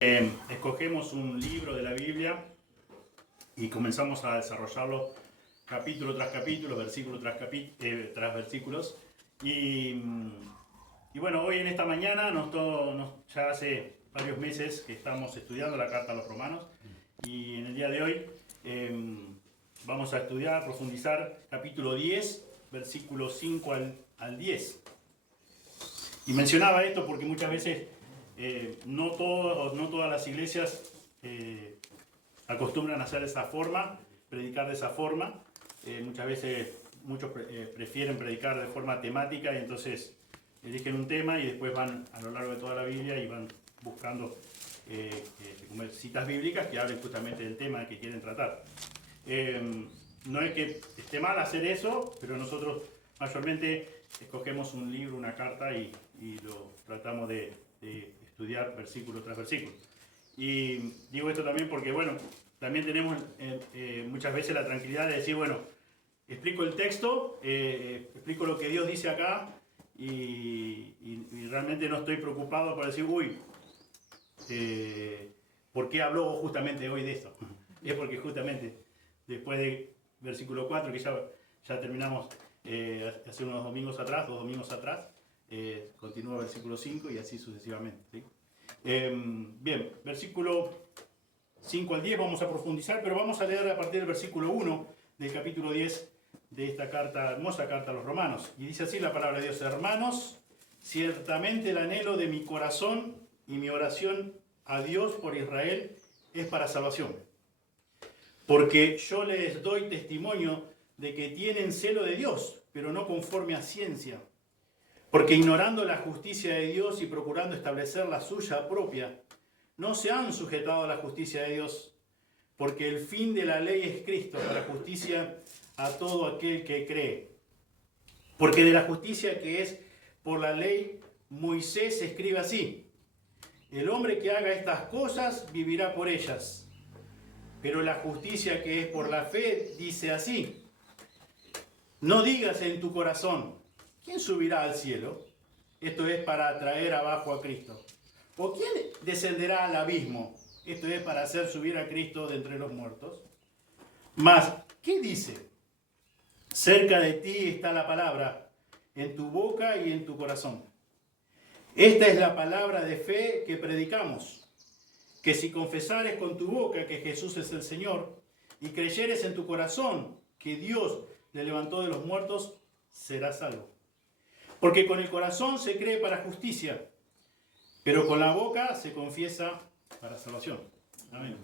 Escogemos un libro de la Biblia y comenzamos a desarrollarlo capítulo tras capítulo, versículo tras versículos. Y bueno, hoy en esta mañana, ya hace varios meses que estamos estudiando la carta a los romanos, y en el día de hoy vamos a estudiar, profundizar capítulo 10, versículos 5 al 10. Y mencionaba esto porque muchas veces no todas las iglesias acostumbran a hacer de esa forma, predicar de esa forma. Muchas veces muchos prefieren predicar de forma temática y entonces eligen un tema y después van a lo largo de toda la Biblia y van buscando citas bíblicas que hablen justamente del tema que quieren tratar. No es que esté mal hacer eso, pero nosotros mayormente escogemos un libro, una carta y lo tratamos de estudiar versículo tras versículo. Y digo esto también porque, bueno, también tenemos muchas veces la tranquilidad de decir, bueno, explico el texto, explico lo que Dios dice acá y realmente no estoy preocupado por decir, ¿por qué habló justamente hoy de esto? Es porque justamente después de versículo 4, que ya terminamos hace unos domingos atrás, 2 domingos atrás, continúa versículo 5 y así sucesivamente, ¿sí? Bien, versículo 5 al 10 vamos a profundizar, pero vamos a leer a partir del versículo 1 del capítulo 10 de esta carta, hermosa carta a los romanos. Y dice así la palabra de Dios: hermanos, ciertamente el anhelo de mi corazón y mi oración a Dios por Israel es para salvación. Porque yo les doy testimonio de que tienen celo de Dios, pero no conforme a ciencia. Porque ignorando la justicia de Dios y procurando establecer la suya propia, no se han sujetado a la justicia de Dios, porque el fin de la ley es Cristo, para justicia a todo aquel que cree. Porque de la justicia que es por la ley, Moisés escribe así: el hombre que haga estas cosas vivirá por ellas. Pero la justicia que es por la fe dice así: no digas en tu corazón, ¿quién subirá al cielo? Esto es para traer abajo a Cristo. ¿O quién descenderá al abismo? Esto es para hacer subir a Cristo de entre los muertos. Mas, ¿qué dice? Cerca de ti está la palabra, en tu boca y en tu corazón. Esta es la palabra de fe que predicamos, que si confesares con tu boca que Jesús es el Señor y creyeres en tu corazón que Dios le levantó de los muertos, serás salvo. Porque con el corazón se cree para justicia, pero con la boca se confiesa para salvación. Amén.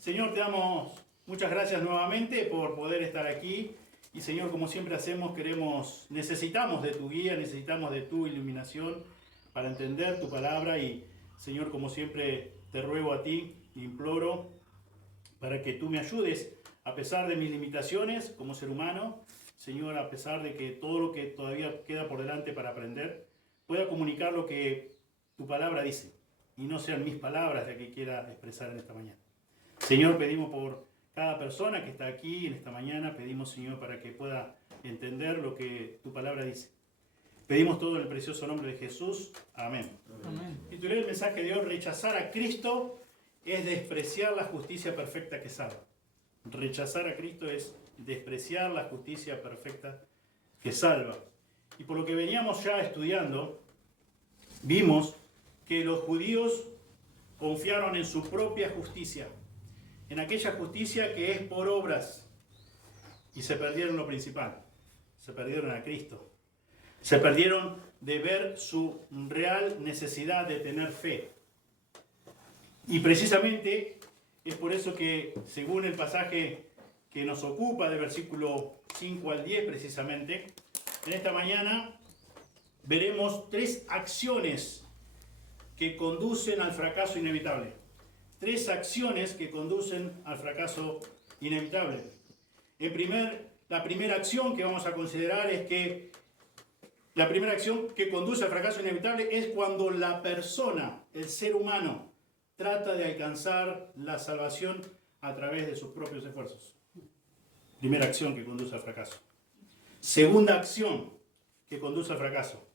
Señor, te damos muchas gracias nuevamente por poder estar aquí. Y Señor, como siempre hacemos, necesitamos de tu guía, necesitamos de tu iluminación para entender tu palabra. Y Señor, como siempre te ruego a ti, imploro para que tú me ayudes a pesar de mis limitaciones como ser humano. Señor, a pesar de que todo lo que todavía queda por delante para aprender, pueda comunicar lo que tu palabra dice y no sean mis palabras las que quiera expresar en esta mañana. Señor, pedimos por cada persona que está aquí en esta mañana, pedimos, Señor, para que pueda entender lo que tu palabra dice. Pedimos todo en el precioso nombre de Jesús. Amén. Amén. Titulé el mensaje de hoy: rechazar a Cristo es despreciar la justicia perfecta que salva. Rechazar a Cristo es despreciar la justicia perfecta que salva. Y por lo que veníamos ya estudiando, vimos que los judíos confiaron en su propia justicia, en aquella justicia que es por obras, y se perdieron lo principal, se perdieron a Cristo, se perdieron de ver su real necesidad de tener fe. Y precisamente es por eso que, según el pasaje que nos ocupa, del versículo 5 al 10 precisamente, en esta mañana veremos 3 acciones que conducen al fracaso inevitable. 3 acciones que conducen al fracaso inevitable. La primera acción que vamos a considerar es que la primera acción que conduce al fracaso inevitable es cuando la persona, el ser humano, trata de alcanzar la salvación a través de sus propios esfuerzos. Primera acción que conduce al fracaso. Segunda acción que conduce al fracaso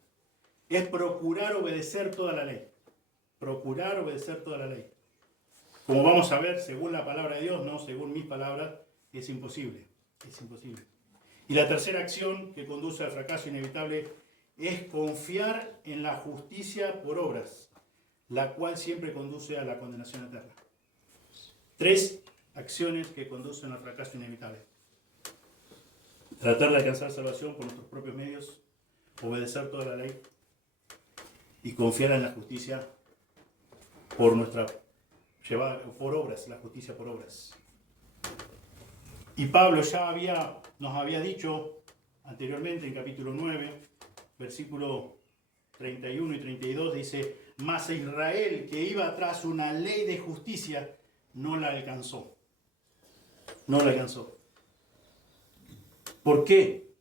es procurar obedecer toda la ley. Procurar obedecer toda la ley. Como vamos a ver, según la palabra de Dios, no según mis palabras, es imposible. Es imposible. Y la tercera acción que conduce al fracaso inevitable es confiar en la justicia por obras, la cual siempre conduce a la condenación eterna. 3 acciones que conducen al fracaso inevitable. Tratar de alcanzar salvación por nuestros propios medios, obedecer toda la ley y confiar en la justicia por por obras, la justicia por obras. Y Pablo ya nos había dicho anteriormente en capítulo 9, versículo 31 y 32, dice: mas Israel, que iba tras una ley de justicia, no la alcanzó. No la alcanzó. ¿Por qué?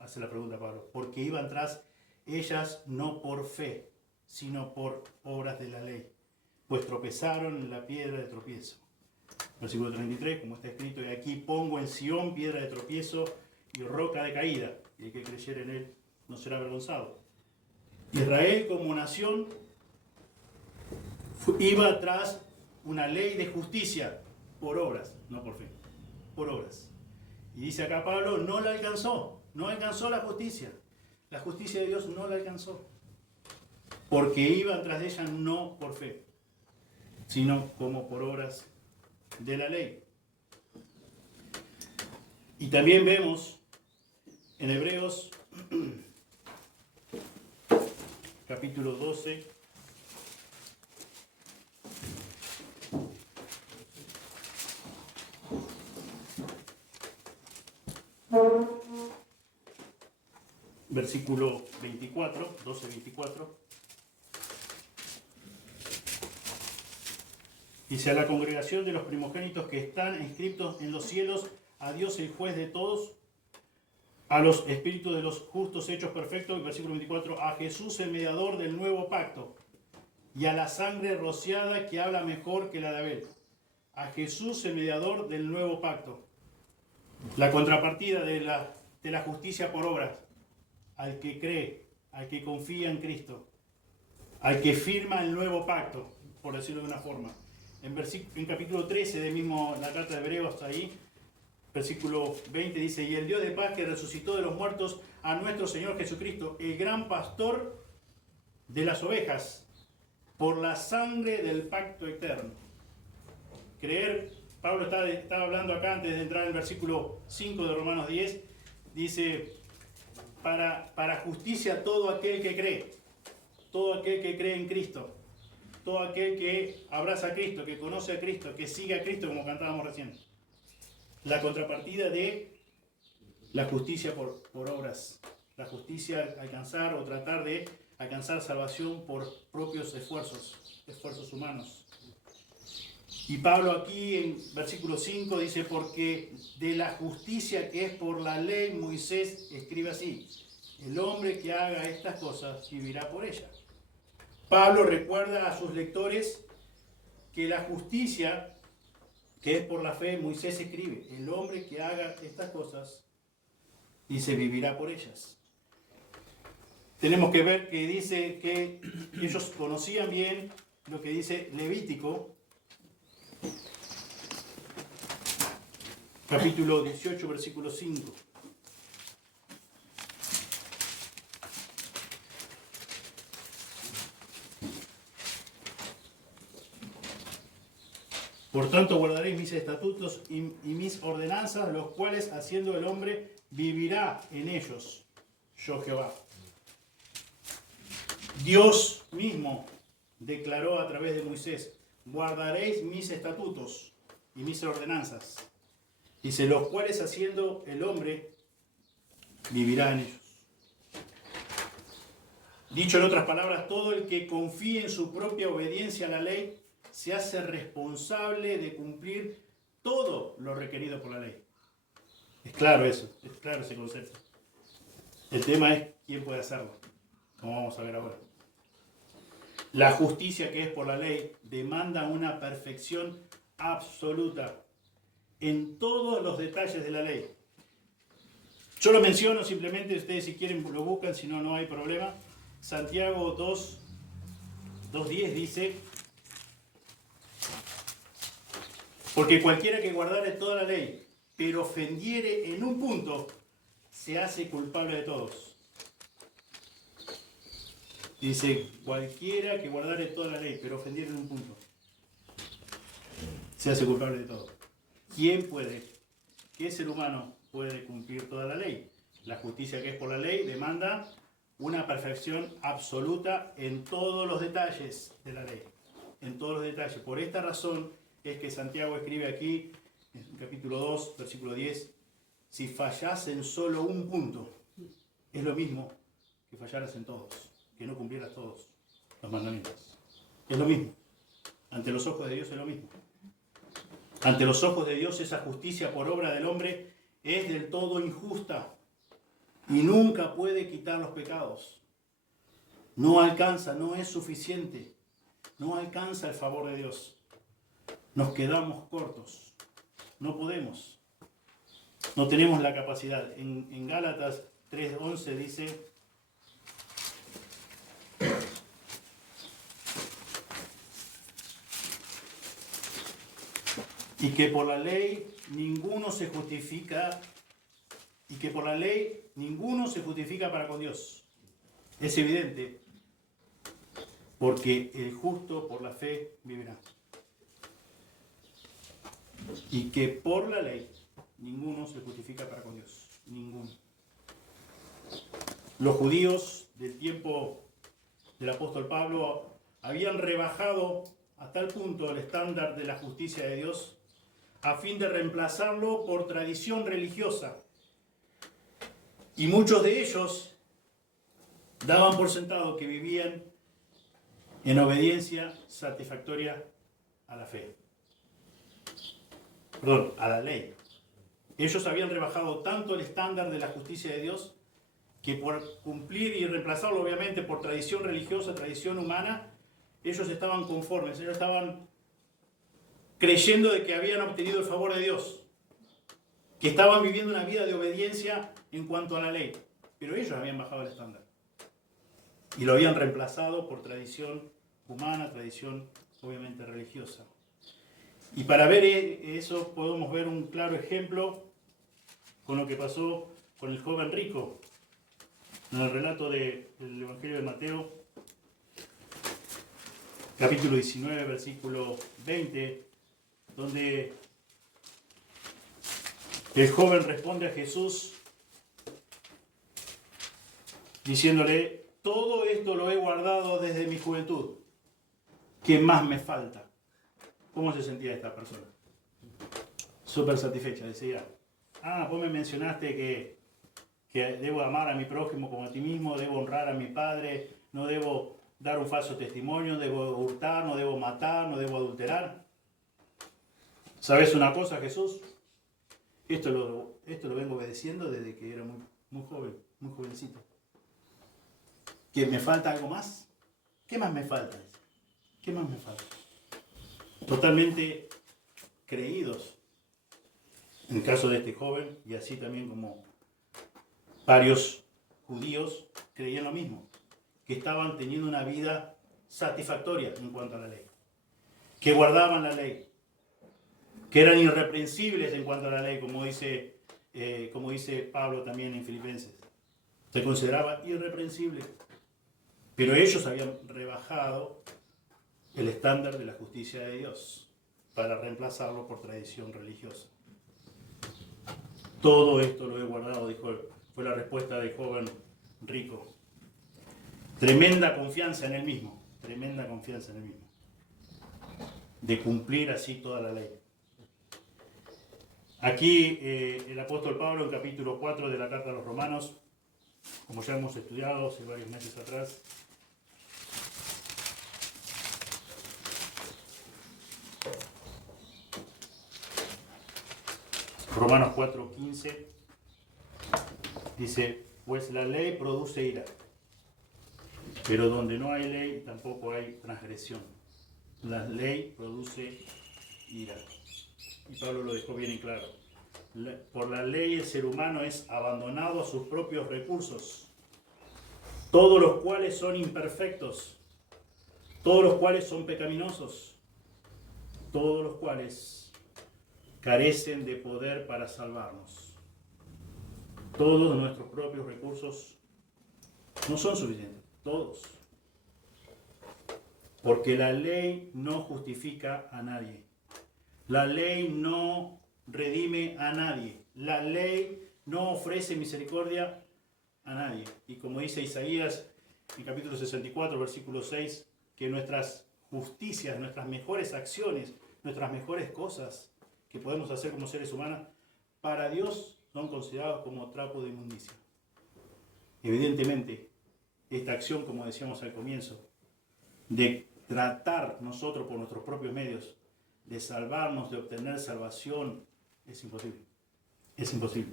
Hace la pregunta Pablo. Porque iban tras ellas no por fe, sino por obras de la ley, pues tropezaron en la piedra de tropiezo. Versículo 33, como está escrito: y aquí pongo en Sión piedra de tropiezo y roca de caída, y el que creyere en él no será avergonzado. Israel como nación iba tras una ley de justicia por obras, no por fe, por obras. Y dice acá Pablo, no la alcanzó, no alcanzó la justicia de Dios no la alcanzó, porque iban tras ella no por fe, sino como por obras de la ley. Y también vemos en Hebreos capítulo 12, versículo 24, 12-24. Dice: a la congregación de los primogénitos que están inscritos en los cielos, a Dios el juez de todos, a los espíritus de los justos hechos perfectos, versículo 24, a Jesús el mediador del nuevo pacto, y a la sangre rociada que habla mejor que la de Abel. A Jesús el mediador del nuevo pacto. La contrapartida de la justicia por obras, al que cree, al que confía en Cristo, al que firma el nuevo pacto, por decirlo de una forma. En capítulo 13 de mismo la carta de Hebreos, ahí, versículo 20 dice: y el Dios de paz, que resucitó de los muertos a nuestro Señor Jesucristo, el gran pastor de las ovejas, por la sangre del pacto eterno. Creer, Pablo estaba hablando acá antes de entrar en el versículo 5 de Romanos 10, dice: para justicia todo aquel que cree en Cristo, todo aquel que abraza a Cristo, que conoce a Cristo, que sigue a Cristo, como cantábamos recién. La contrapartida de la justicia por obras, la justicia alcanzar o tratar de alcanzar salvación por propios esfuerzos humanos. Y Pablo aquí en versículo 5 dice: porque de la justicia que es por la ley, Moisés escribe así: el hombre que haga estas cosas vivirá por ellas. Pablo recuerda a sus lectores que la justicia que es por la fe, Moisés escribe: el hombre que haga estas cosas, dice, vivirá por ellas. Tenemos que ver que dice que ellos conocían bien lo que dice Levítico, capítulo 18, versículo 5. Por tanto, guardaréis mis estatutos y mis ordenanzas, los cuales, haciendo el hombre, vivirá en ellos. Yo Jehová. Dios mismo declaró a través de Moisés: guardaréis mis estatutos y mis ordenanzas. Dice: los cuales, haciendo el hombre, vivirá en ellos. Dicho en otras palabras, todo el que confíe en su propia obediencia a la ley se hace responsable de cumplir todo lo requerido por la ley. Es claro eso, es claro ese concepto. El tema es quién puede hacerlo, como vamos a ver ahora. La justicia que es por la ley demanda una perfección absoluta en todos los detalles de la ley. Yo lo menciono simplemente, ustedes si quieren lo buscan, si no, no hay problema. Santiago 2:10 dice: Porque cualquiera que guardare toda la ley, pero ofendiere en un punto, se hace culpable de todos. Dice, cualquiera que guardare toda la ley, pero ofendiere en un punto, se hace culpable de todo. ¿Quién puede? ¿Qué ser humano puede cumplir toda la ley? La justicia que es por la ley demanda una perfección absoluta en todos los detalles de la ley. En todos los detalles. Por esta razón es que Santiago escribe aquí, en capítulo 2, versículo 10, si fallas en solo un punto, es lo mismo que fallaras en todos, que no cumplieras todos los mandamientos. Es lo mismo. Ante los ojos de Dios es lo mismo. Ante los ojos de Dios esa justicia por obra del hombre es del todo injusta y nunca puede quitar los pecados. No alcanza, no es suficiente. No alcanza el favor de Dios. Nos quedamos cortos. No podemos. No tenemos la capacidad. En Gálatas 3:11 dice: y que por la ley ninguno se justifica, para con Dios. Es evidente, porque el justo por la fe vivirá. Y que por la ley ninguno se justifica para con Dios. Ninguno. Los judíos del tiempo del apóstol Pablo habían rebajado a tal punto el estándar de la justicia de Dios a fin de reemplazarlo por tradición religiosa. Y muchos de ellos daban por sentado que vivían en obediencia satisfactoria a la fe. Perdón, a la ley. Ellos habían rebajado tanto el estándar de la justicia de Dios que por cumplir y reemplazarlo obviamente por tradición religiosa, tradición humana, ellos estaban conformes, ellos estaban creyendo de que habían obtenido el favor de Dios, que estaban viviendo una vida de obediencia en cuanto a la ley, pero ellos habían bajado el estándar y lo habían reemplazado por tradición humana, tradición obviamente religiosa. Y para ver eso podemos ver un claro ejemplo con lo que pasó con el joven rico en el relato del Evangelio de Mateo, capítulo 19, versículo 20, donde el joven responde a Jesús diciéndole: todo esto lo he guardado desde mi juventud, ¿qué más me falta? ¿Cómo se sentía esta persona? Súper satisfecha, decía: vos me mencionaste que debo amar a mi prójimo como a ti mismo, debo honrar a mi padre, no debo dar un falso testimonio, debo hurtar, no debo matar, no debo adulterar. ¿Sabes una cosa, Jesús? Esto lo vengo obedeciendo desde que era muy joven, muy jovencito. ¿Que me falta algo más? ¿Qué más me falta? ¿Qué más me falta? Totalmente creídos, en el caso de este joven, y así también como varios judíos creían lo mismo, que estaban teniendo una vida satisfactoria en cuanto a la ley, que guardaban la ley, que eran irreprensibles en cuanto a la ley, como dice Pablo también en Filipenses. Se consideraba irreprensible, pero ellos habían rebajado el estándar de la justicia de Dios para reemplazarlo por tradición religiosa. Todo esto lo he guardado, fue la respuesta del joven rico. Tremenda confianza en él mismo, de cumplir así toda la ley. Aquí el apóstol Pablo en capítulo 4 de la carta a los Romanos, como ya hemos estudiado hace varios meses atrás, Romanos 4:15 dice: pues la ley produce ira, pero donde no hay ley tampoco hay transgresión. La ley produce ira. Y Pablo lo dejó bien en claro. Por la ley el ser humano es abandonado a sus propios recursos, todos los cuales son imperfectos, todos los cuales son pecaminosos, todos los cuales carecen de poder para salvarnos. Todos nuestros propios recursos no son suficientes, todos. Porque la ley no justifica a nadie. La ley no redime a nadie. La ley no ofrece misericordia a nadie. Y como dice Isaías en capítulo 64, versículo 6, que nuestras justicias, nuestras mejores acciones, nuestras mejores cosas que podemos hacer como seres humanos, para Dios son considerados como trapo de inmundicia. Evidentemente, esta acción, como decíamos al comienzo, de tratar nosotros por nuestros propios medios, de salvarnos, de obtener salvación, es imposible. Es imposible.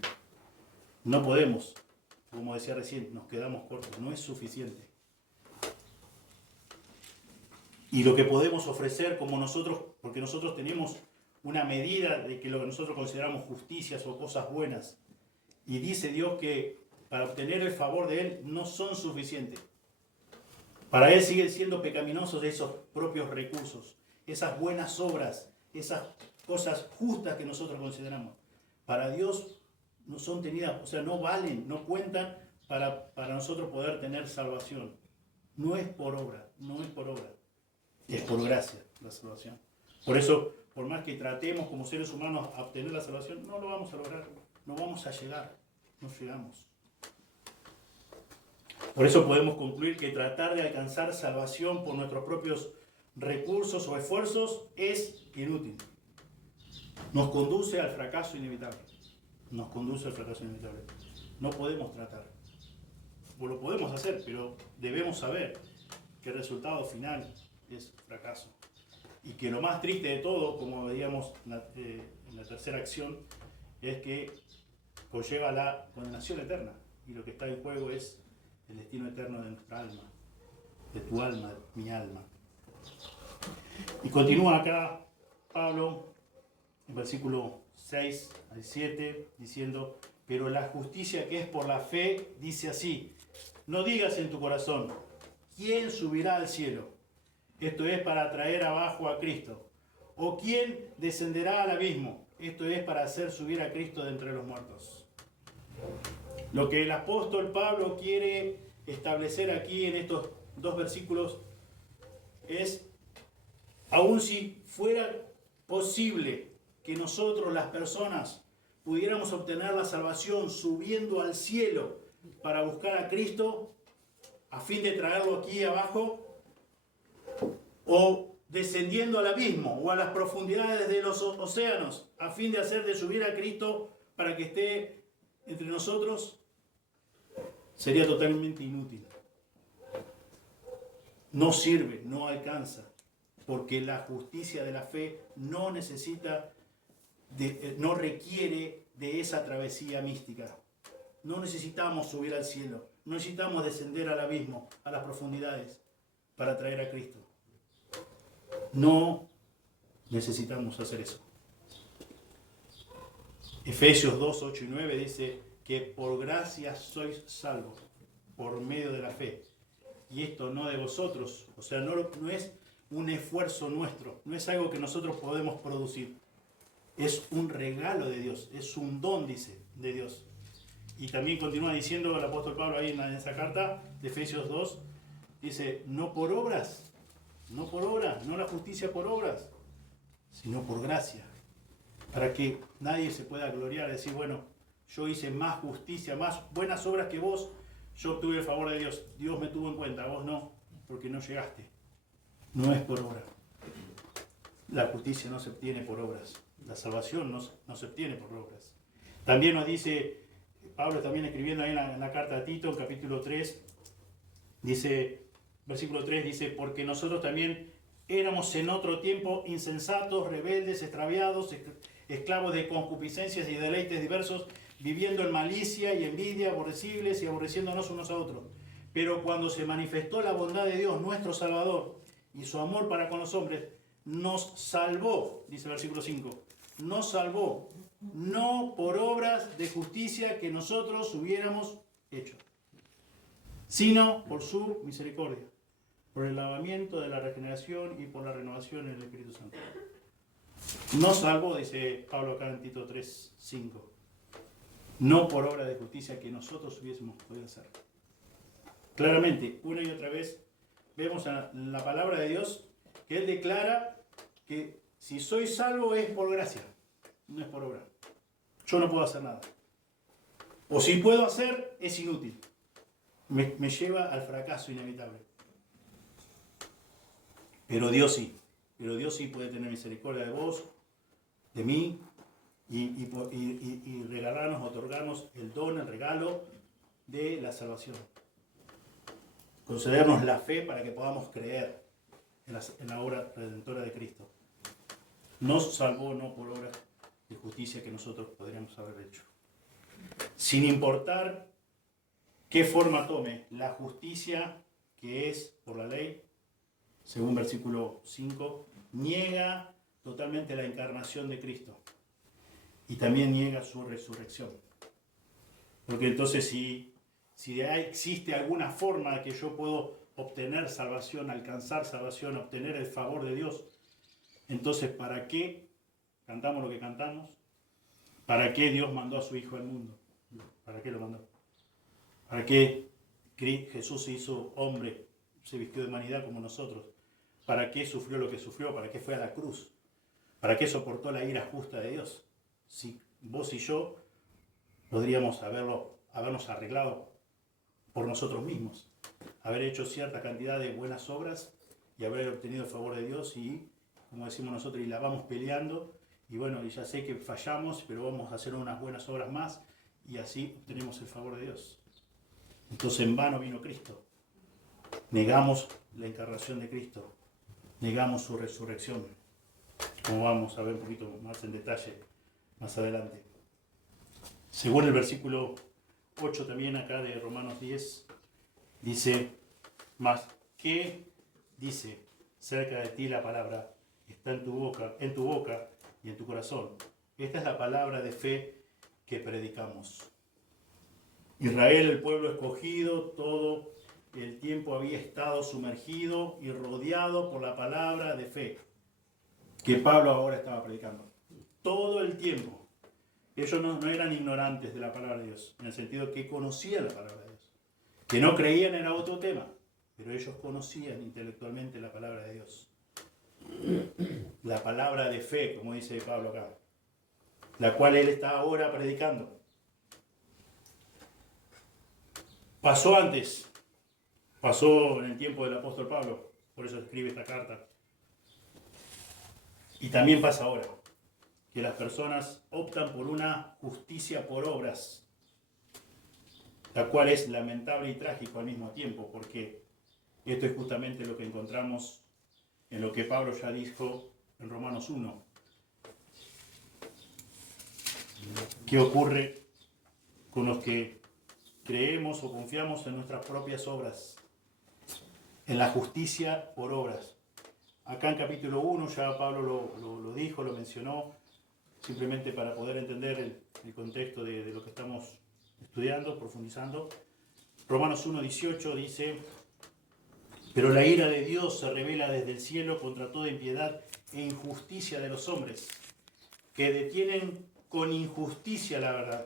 No podemos, como decía recién, nos quedamos cortos, no es suficiente. Y lo que podemos ofrecer como nosotros, porque nosotros tenemos una medida de que lo que nosotros consideramos justicias o cosas buenas, y dice Dios que para obtener el favor de Él no son suficientes. Para Él siguen siendo pecaminosos esos propios recursos, esas buenas obras, esas cosas justas que nosotros consideramos. Para Dios no son tenidas, o sea, no valen, no cuentan para nosotros poder tener salvación. No es por obra, no es por obra. Es por gracia la salvación. Por eso, por más que tratemos como seres humanos a obtener la salvación, no lo vamos a lograr, no vamos a llegar, no llegamos. Por eso podemos concluir que tratar de alcanzar salvación por nuestros propios recursos o esfuerzos es inútil. Nos conduce al fracaso inevitable. Nos conduce al fracaso inevitable. No podemos tratar. O lo podemos hacer, pero debemos saber que el resultado final es fracaso. Y que lo más triste de todo, como veíamos en la tercera acción, es que conlleva la condenación eterna. Y lo que está en juego es el destino eterno de nuestra alma, de tu alma, de mi alma. Y continúa acá Pablo, en versículo 6 al 7, diciendo: pero la justicia que es por la fe dice así: no digas en tu corazón, ¿quién subirá al cielo? Esto es para traer abajo a Cristo. ¿O quién descenderá al abismo? Esto es para hacer subir a Cristo de entre los muertos. Lo que el apóstol Pablo quiere establecer aquí en estos dos versículos es: aun si fuera posible que nosotros, las personas, pudiéramos obtener la salvación subiendo al cielo para buscar a Cristo, a fin de traerlo aquí abajo, o descendiendo al abismo o a las profundidades de los océanos, a fin de hacer de subir a Cristo para que esté entre nosotros, sería totalmente inútil. No sirve, no alcanza, porque la justicia de la fe no necesita, no requiere de esa travesía mística. No necesitamos subir al cielo, no necesitamos descender al abismo, a las profundidades, para traer a Cristo. No necesitamos hacer eso. Efesios 2, 8 y 9 dice que por gracia sois salvos, por medio de la fe. Y esto no de vosotros, o sea, no es un esfuerzo nuestro, no es algo que nosotros podemos producir. Es un regalo de Dios, es un don, dice, de Dios. Y también continúa diciendo el apóstol Pablo ahí en esa carta de Efesios 2, dice: no por obras, no la justicia por obras, sino por gracia. Para que nadie se pueda gloriar, decir, bueno, yo hice más justicia, más buenas obras que vos, yo obtuve el favor de Dios, Dios me tuvo en cuenta, vos no, porque no llegaste. No es por obra. La justicia no se obtiene por obras, la salvación no se obtiene por obras. También nos dice, Pablo también escribiendo ahí en la carta a Tito, en capítulo 3, dice, versículo 3, dice: porque nosotros también éramos en otro tiempo insensatos, rebeldes, extraviados, esclavos de concupiscencias y deleites diversos, viviendo en malicia y envidia, aborrecibles y aborreciéndonos unos a otros. Pero cuando se manifestó la bondad de Dios, nuestro Salvador, y su amor para con los hombres, nos salvó, dice el versículo 5, nos salvó, no por obras de justicia que nosotros hubiéramos hecho, sino por su misericordia, por el lavamiento de la regeneración y por la renovación en el Espíritu Santo. Nos salvó, dice Pablo acá en Tito 3:5, no por obra de justicia que nosotros hubiésemos podido hacer. Claramente, una y otra vez, vemos en la palabra de Dios que Él declara que si soy salvo es por gracia, no es por obra. Yo no puedo hacer nada. O si puedo hacer, es inútil. Me lleva al fracaso inevitable. Pero Dios sí. Pero Dios sí puede tener misericordia de vos, de mí, y regalarnos, otorgarnos el don, el regalo de la salvación. Concedernos la fe para que podamos creer en la obra redentora de Cristo. Nos salvó no por obra de justicia que nosotros podríamos haber hecho. Sin importar qué forma tome la justicia que es por la ley, según versículo 5, niega totalmente la encarnación de Cristo y también niega su resurrección. Porque entonces si existe alguna forma que yo puedo obtener salvación, alcanzar salvación, obtener el favor de Dios, entonces ¿para qué cantamos lo que cantamos? ¿Para qué Dios mandó a su Hijo al mundo? ¿Para qué lo mandó? ¿Para qué Jesús se hizo hombre, se vistió de humanidad como nosotros? ¿Para qué sufrió lo que sufrió? ¿Para qué fue a la cruz? ¿Para qué soportó la ira justa de Dios? Si vos y yo podríamos habernos arreglado por nosotros mismos, haber hecho cierta cantidad de buenas obras y haber obtenido el favor de Dios y, como decimos nosotros, y la vamos peleando y bueno, y ya sé que fallamos, pero vamos a hacer unas buenas obras más y así obtenemos el favor de Dios. Entonces en vano vino Cristo. Negamos la encarnación de Cristo, negamos su resurrección, como vamos a ver un poquito más en detalle más adelante. Según el versículo 8 también acá de Romanos 10, dice, mas ¿qué dice cerca de ti la palabra? Está en tu boca y en tu corazón. Esta es la palabra de fe que predicamos. Israel, el pueblo escogido, todo el tiempo había estado sumergido y rodeado por la palabra de fe que Pablo ahora estaba predicando. Todo el tiempo. Ellos no eran ignorantes de la palabra de Dios, en el sentido que conocían la palabra de Dios. Que no creían era otro tema, pero ellos conocían intelectualmente la palabra de Dios. La palabra de fe, como dice Pablo acá, la cual él está ahora predicando. Pasó antes, pasó en el tiempo del apóstol Pablo, por eso escribe esta carta. Y también pasa ahora, que las personas optan por una justicia por obras, la cual es lamentable y trágico al mismo tiempo, porque esto es justamente lo que encontramos en lo que Pablo ya dijo en Romanos 1. ¿Qué ocurre con los que creemos o confiamos en nuestras propias obras? En la justicia por obras. Acá en capítulo 1 ya Pablo lo dijo, lo mencionó, simplemente para poder entender el contexto de lo que estamos estudiando, profundizando. Romanos 1:18 dice, pero la ira de Dios se revela desde el cielo contra toda impiedad e injusticia de los hombres, que detienen con injusticia la verdad.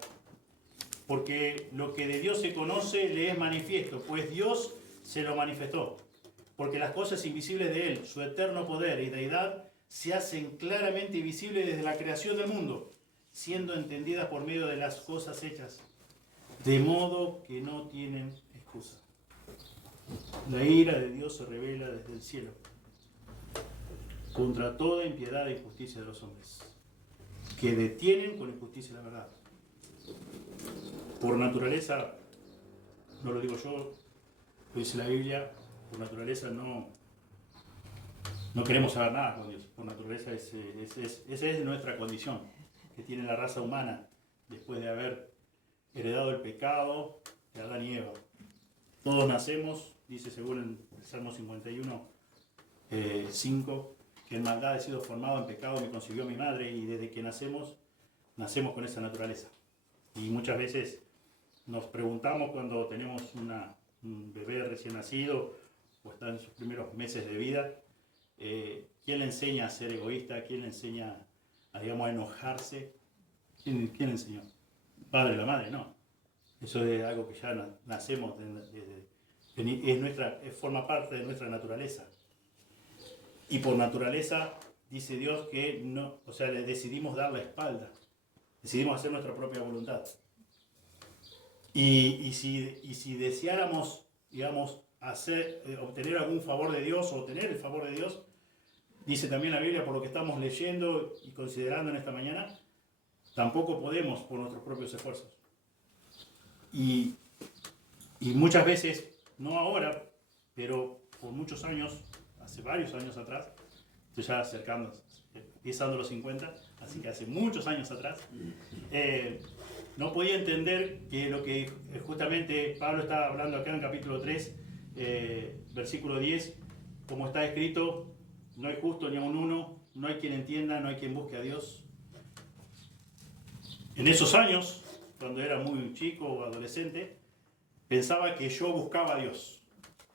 Porque lo que de Dios se conoce le es manifiesto, pues Dios se lo manifestó. Porque las cosas invisibles de Él, su eterno poder y deidad, se hacen claramente visibles desde la creación del mundo, siendo entendidas por medio de las cosas hechas, de modo que no tienen excusa. La ira de Dios se revela desde el cielo, contra toda impiedad e injusticia de los hombres, que detienen con injusticia la verdad. Por naturaleza, no lo digo yo, lo dice la Biblia, por naturaleza no queremos saber nada con Dios. Por naturaleza esa es nuestra condición que tiene la raza humana después de haber heredado el pecado de Adán y Eva. Todos nacemos, dice según el Salmo 51, 5, que en maldad he sido formado, en pecado me concibió mi madre, y desde que nacemos con esa naturaleza. Y muchas veces nos preguntamos cuando tenemos un bebé recién nacido o está en sus primeros meses de vida, ¿quién le enseña a ser egoísta? ¿Quién le enseña digamos, a enojarse. ¿Quién enseñó? ¿El padre y la madre? No. Eso es algo que ya nacemos, forma parte de nuestra naturaleza. Y por naturaleza, dice Dios que no, o sea, le decidimos dar la espalda. Decidimos hacer nuestra propia voluntad. Y si deseáramos, digamos, obtener algún favor de Dios o obtener el favor de Dios, dice también la Biblia, por lo que estamos leyendo y considerando en esta mañana, tampoco podemos por nuestros propios esfuerzos. Y muchas veces, no ahora, pero por muchos años, hace varios años atrás, estoy ya pisando los 50, así que hace muchos años atrás, no podía entender que lo que justamente Pablo estaba hablando acá en capítulo 3, versículo 10, como está escrito, no hay justo ni aun uno, no hay quien entienda, no hay quien busque a Dios. En esos años, cuando era muy chico o adolescente, pensaba que yo buscaba a Dios.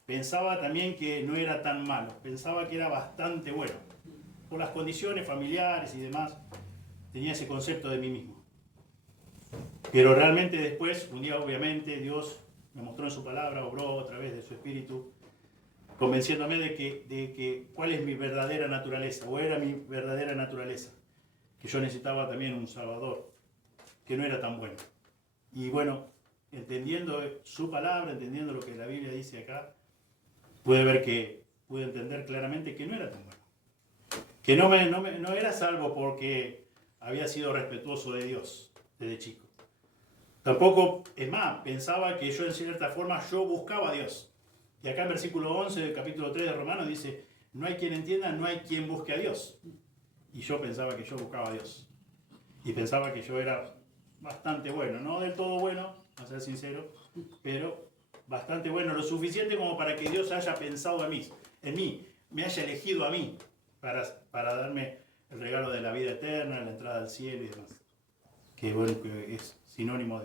Pensaba también que no era tan malo, pensaba que era bastante bueno. Por las condiciones familiares y demás, tenía ese concepto de mí mismo. Pero realmente después, un día obviamente, Dios me mostró en su palabra, obró a través de su espíritu, convenciéndome de que cuál es mi verdadera naturaleza, o era mi verdadera naturaleza, que yo necesitaba también un Salvador, que no era tan bueno. Y bueno, entendiendo su palabra, entendiendo lo que la Biblia dice acá, pude entender claramente que no era tan bueno. Que no era salvo porque había sido respetuoso de Dios desde chico. Tampoco, es más, pensaba que yo en cierta forma yo buscaba a Dios. Y acá en versículo 11 del capítulo 3 de Romanos dice, no hay quien entienda, no hay quien busque a Dios. Y yo pensaba que yo buscaba a Dios. Y pensaba que yo era bastante bueno, no del todo bueno, a ser sincero, pero bastante bueno, lo suficiente como para que Dios haya pensado en mí, me haya elegido a mí para darme el regalo de la vida eterna, la entrada al cielo y demás. Que bueno, que es sinónimo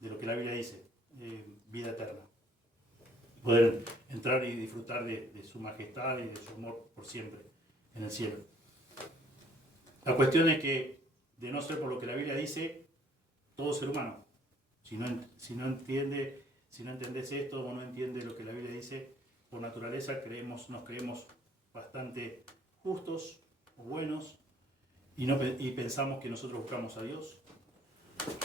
de lo que la Biblia dice, vida eterna. Poder entrar y disfrutar de su majestad y de su amor por siempre en el cielo. La cuestión es que, de no ser por lo que la Biblia dice, todo ser humano, si no entendés esto o no entiendes lo que la Biblia dice, por naturaleza nos creemos bastante justos o buenos y pensamos que nosotros buscamos a Dios.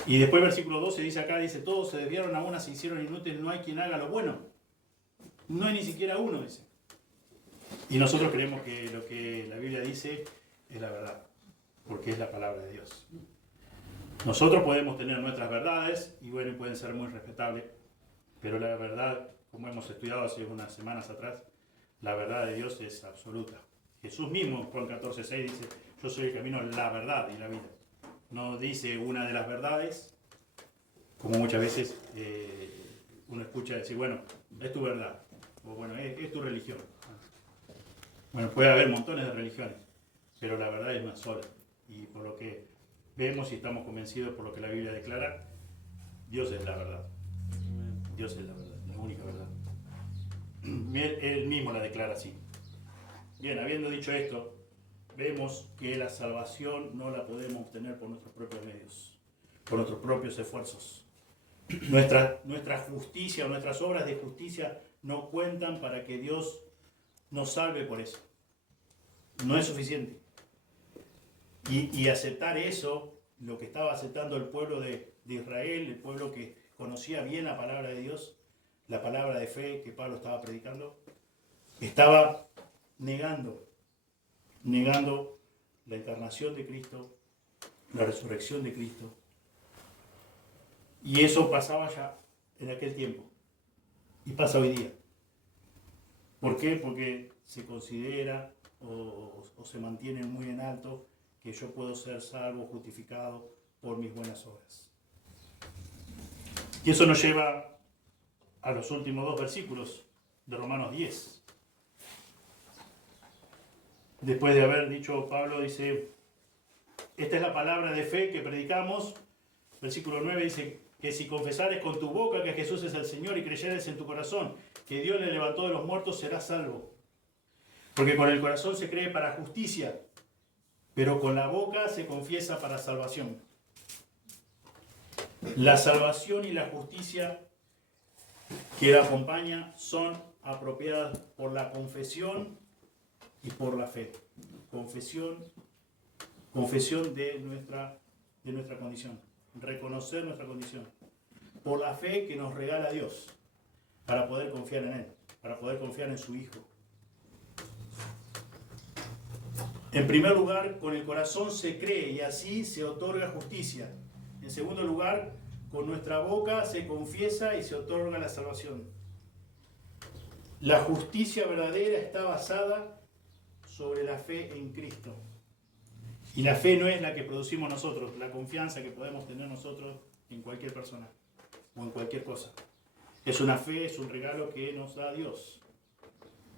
Y después versículo 12 dice acá, dice, todos se desviaron a una, se hicieron inútiles, no hay quien haga lo bueno. No hay ni siquiera uno, dice. Y nosotros creemos que lo que la Biblia dice es la verdad, porque es la palabra de Dios. Nosotros podemos tener nuestras verdades y bueno, pueden ser muy respetables, pero la verdad, como hemos estudiado hace unas semanas atrás, la verdad de Dios es absoluta. Jesús mismo en Juan 14:6 dice, yo soy el camino, la verdad y la vida. No dice una de las verdades, como muchas veces uno escucha decir, bueno, es tu verdad, o bueno, es tu religión. Bueno, puede haber montones de religiones, pero la verdad es una sola. Y por lo que vemos y estamos convencidos por lo que la Biblia declara, Dios es la verdad. Dios es la verdad, la única verdad. Él mismo la declara así. Bien, habiendo dicho esto, vemos que la salvación no la podemos obtener por nuestros propios medios, por nuestros propios esfuerzos. Nuestra justicia o nuestras obras de justicia no cuentan para que Dios nos salve por eso. No es suficiente. Y aceptar eso, lo que estaba aceptando el pueblo de Israel, el pueblo que conocía bien la palabra de Dios, la palabra de fe que Pablo estaba predicando, estaba negando la encarnación de Cristo, la resurrección de Cristo. Y eso pasaba ya en aquel tiempo. Y pasa hoy día. ¿Por qué? Porque se considera o se mantiene muy en alto que yo puedo ser salvo, justificado por mis buenas obras. Y eso nos lleva a los últimos dos versículos de Romanos 10. Después de haber dicho, Pablo dice, esta es la palabra de fe que predicamos. Versículo 9 dice, que si confesares con tu boca que Jesús es el Señor y creyeres en tu corazón que Dios le levantó de los muertos, serás salvo. Porque con el corazón se cree para justicia pero con la boca se confiesa para salvación. La salvación y la justicia que la acompaña son apropiadas por la confesión y por la fe. Confesión de nuestra condición. Reconocer nuestra condición. Por la fe que nos regala Dios, para poder confiar en Él, para poder confiar en su Hijo. En primer lugar, con el corazón se cree y así se otorga justicia. En segundo lugar, con nuestra boca se confiesa y se otorga la salvación. La justicia verdadera está basada sobre la fe en Cristo. Y la fe no es la que producimos nosotros, la confianza que podemos tener nosotros en cualquier persona o en cualquier cosa. Es una fe, es un regalo que nos da Dios.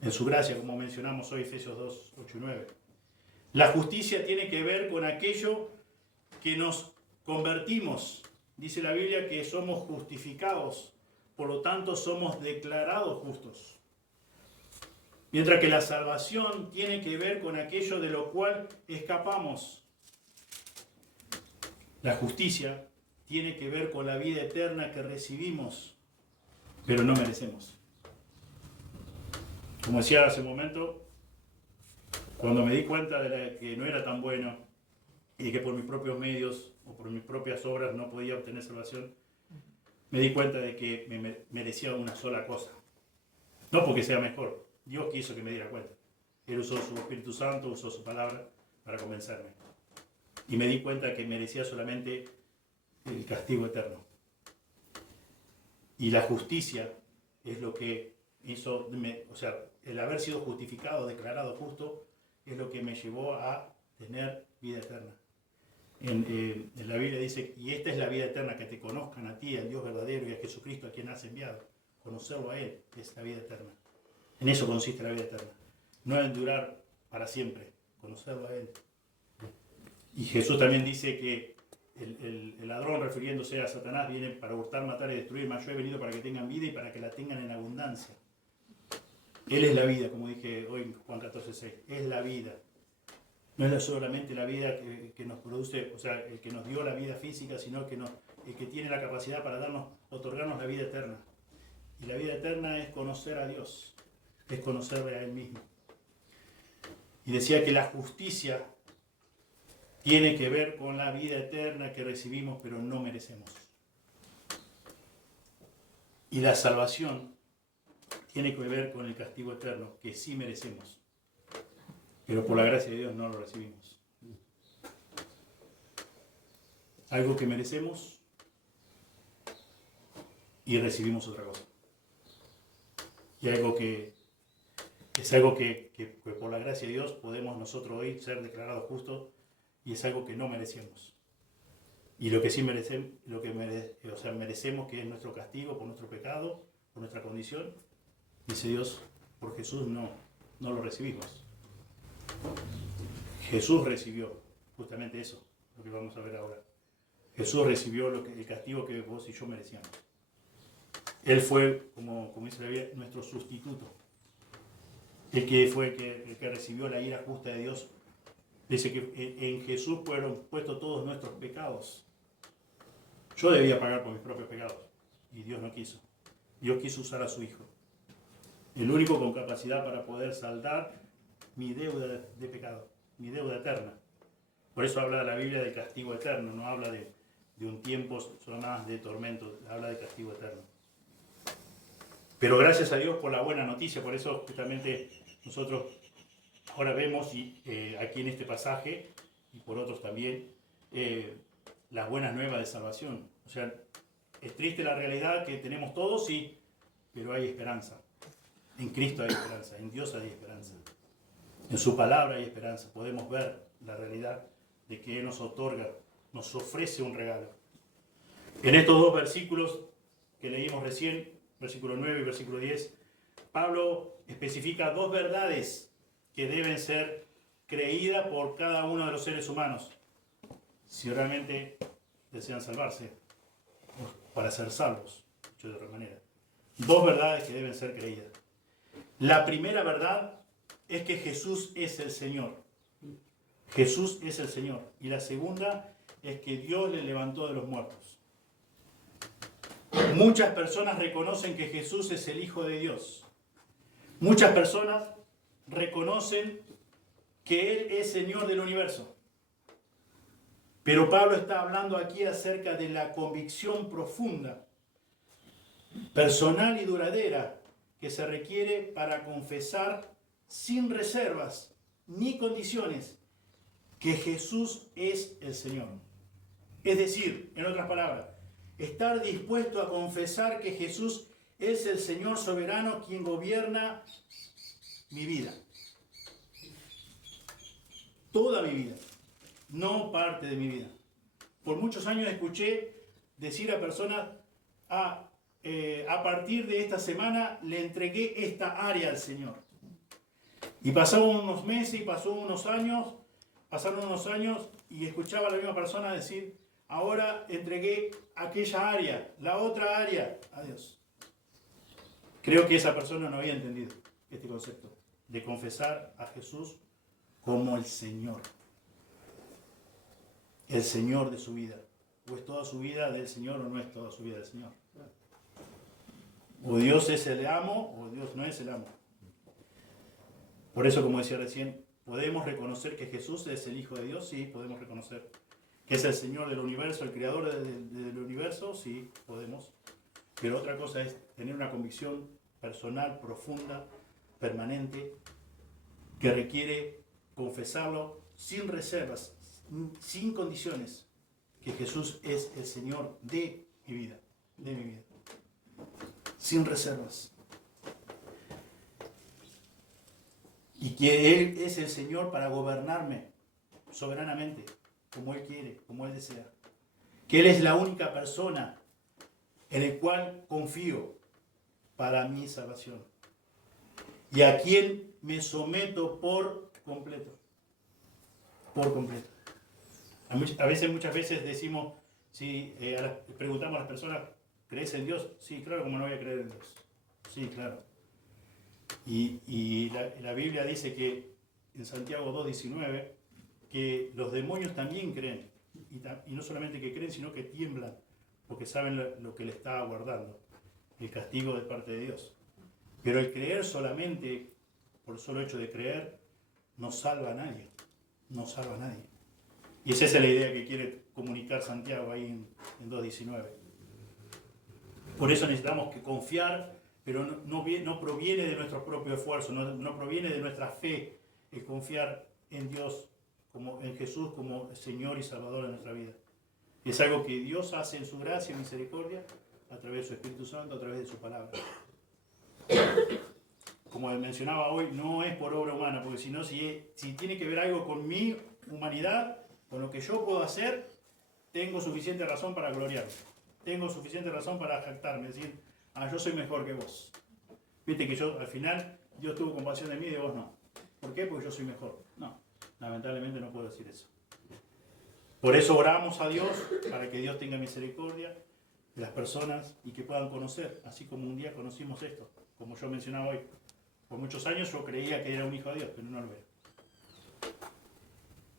En su gracia, como mencionamos hoy, Efesios 2, 8 y 9. La justicia tiene que ver con aquello que nos convertimos. Dice la Biblia que somos justificados, por lo tanto somos declarados justos. Mientras que la salvación tiene que ver con aquello de lo cual escapamos. La justicia tiene que ver con la vida eterna que recibimos, pero no merecemos. Como decía hace un momento, cuando me di cuenta de que no era tan bueno y que por mis propios medios o por mis propias obras no podía obtener salvación, me di cuenta de que me merecía una sola cosa. No porque sea mejor, Dios quiso que me diera cuenta. Él usó su Espíritu Santo, usó su palabra para convencerme. Y me di cuenta que merecía solamente el castigo eterno. Y la justicia es lo que hizo, el haber sido justificado, declarado justo, es lo que me llevó a tener vida eterna. En la Biblia dice, y esta es la vida eterna, que te conozcan a ti, al Dios verdadero y a Jesucristo a quien has enviado. Conocerlo a Él es la vida eterna. En eso consiste la vida eterna. No en durar para siempre, conocerlo a Él. Y Jesús también dice que el ladrón, refiriéndose a Satanás, viene para hurtar, matar y destruir, mas yo he venido para que tengan vida y para que la tengan en abundancia. Él es la vida, como dije hoy en Juan 14:6. Es la vida. No es solamente la vida que nos produce, el que nos dio la vida física, sino el que tiene la capacidad para otorgarnos la vida eterna. Y la vida eterna es conocer a Dios, es conocerle a Él mismo. Y decía que la justicia tiene que ver con la vida eterna que recibimos, pero no merecemos. Y la salvación tiene que ver con el castigo eterno, que sí merecemos, pero por la gracia de Dios no lo recibimos. Algo que merecemos y recibimos otra cosa. Y algo que por la gracia de Dios podemos nosotros hoy ser declarados justos, y es algo que no merecemos. Y lo que sí merecemos, merecemos, que es nuestro castigo por nuestro pecado, por nuestra condición, dice Dios, por Jesús no lo recibimos. Jesús recibió justamente eso, lo que vamos a ver ahora. Jesús recibió el castigo que vos y yo merecíamos. Él fue, como dice la Biblia, nuestro sustituto. El que recibió la ira justa de Dios. Dice que en Jesús fueron puestos todos nuestros pecados. Yo debía pagar por mis propios pecados y Dios no quiso. Dios quiso usar a su Hijo, el único con capacidad para poder saldar mi deuda de pecado, mi deuda eterna. Por eso habla la Biblia de castigo eterno, no habla de un tiempo más de tormento, habla de castigo eterno. Pero gracias a Dios por la buena noticia, por eso justamente nosotros ahora vemos aquí en este pasaje, y por otros también, las buenas nuevas de salvación. O sea, es triste la realidad que tenemos todos, sí, pero hay esperanza. En Cristo hay esperanza, en Dios hay esperanza. En su palabra hay esperanza. Podemos ver la realidad de que Él nos otorga, nos ofrece un regalo. En estos dos versículos que leímos recién, versículo 9 y versículo 10, Pablo especifica dos verdades que deben ser creídas por cada uno de los seres humanos, si realmente desean salvarse, o para ser salvos, dicho de otra manera. Dos verdades que deben ser creídas. La primera verdad es que Jesús es el Señor. Jesús es el Señor. Y la segunda es que Dios le levantó de los muertos. Muchas personas reconocen que Jesús es el Hijo de Dios. Muchas personas reconocen que Él es Señor del universo. Pero Pablo está hablando aquí acerca de la convicción profunda, personal y duradera que se requiere para confesar sin reservas ni condiciones que Jesús es el Señor. Es decir, en otras palabras, estar dispuesto a confesar que Jesús es el Señor soberano quien gobierna mi vida. Toda mi vida, no parte de mi vida. Por muchos años escuché decir a personas, a partir de esta semana le entregué esta área al Señor. Y pasaron unos meses y pasaron unos años y escuchaba a la misma persona decir, ahora entregué aquella área, la otra área a Dios. Creo que esa persona no había entendido este concepto de confesar a Jesús como el Señor de su vida. O es toda su vida del Señor o no es toda su vida del Señor. O Dios es el amo o Dios no es el amo. Por eso, como decía recién, ¿podemos reconocer que Jesús es el Hijo de Dios? Sí, podemos reconocer. ¿Que es el Señor del universo, el Creador del universo? Sí, podemos. Pero otra cosa es tener una convicción personal, profunda, permanente, que requiere confesarlo sin reservas, sin condiciones, que Jesús es el Señor de mi vida, sin reservas. Y que Él es el Señor para gobernarme soberanamente, como Él quiere, como Él desea. Que Él es la única persona en la cual confío para mi salvación. Y a quien me someto por completo. Por completo. Muchas veces decimos, preguntamos a las personas, ¿crees en Dios? Sí, claro, ¿cómo no voy a creer en Dios? Sí, claro. Y la Biblia dice que en Santiago 2:19 que los demonios también creen. Y no solamente que creen, sino que tiemblan, porque saben lo que le está aguardando, el castigo de parte de Dios. Pero el creer solamente, por el solo hecho de creer, no salva a nadie. No salva a nadie. Y esa es la idea que quiere comunicar Santiago ahí en 2:19. Por eso necesitamos que confiar, pero no proviene de nuestro propio esfuerzo, no proviene de nuestra fe, el confiar en Dios, en Jesús como Señor y Salvador de nuestra vida. Es algo que Dios hace en su gracia y misericordia a través de su Espíritu Santo, a través de su palabra. Como mencionaba hoy, no es por obra humana, porque si tiene que ver algo con mi humanidad, con lo que yo puedo hacer, tengo suficiente razón para gloriarme. Tengo suficiente razón para jactarme, decir, yo soy mejor que vos. Viste que al final, Dios tuvo compasión de mí y de vos no. ¿Por qué? Porque yo soy mejor. No, lamentablemente no puedo decir eso. Por eso oramos a Dios, para que Dios tenga misericordia de las personas y que puedan conocer, así como un día conocimos esto, como yo mencionaba hoy. Por muchos años yo creía que era un hijo de Dios, pero no lo era.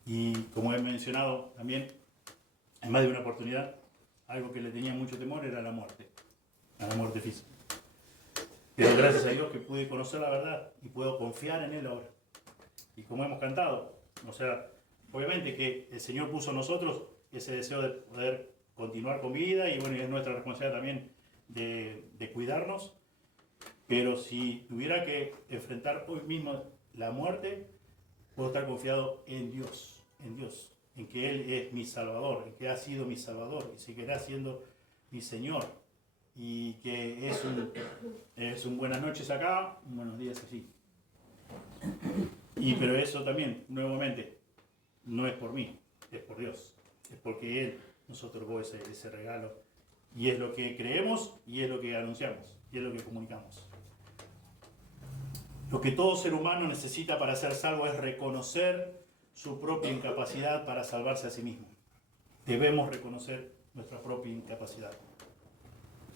Y como he mencionado también, en más de una oportunidad, algo que le tenía mucho temor era la muerte física. Pero gracias a Dios que pude conocer la verdad y puedo confiar en Él ahora. Y como hemos cantado, obviamente que el Señor puso en nosotros ese deseo de poder continuar con vida y bueno, es nuestra responsabilidad también de cuidarnos. Pero si tuviera que enfrentar hoy mismo la muerte, puedo estar confiado en Dios, en que Él es mi Salvador, en que ha sido mi Salvador y seguirá siendo mi Señor. Y que es un buenas noches acá, un buenos días allí. Pero eso también, nuevamente, no es por mí, es por Dios. Es porque Él nos otorgó ese regalo. Y es lo que creemos y es lo que anunciamos y es lo que comunicamos. Lo que todo ser humano necesita para ser salvo es reconocer su propia incapacidad para salvarse a sí mismo. Debemos reconocer nuestra propia incapacidad.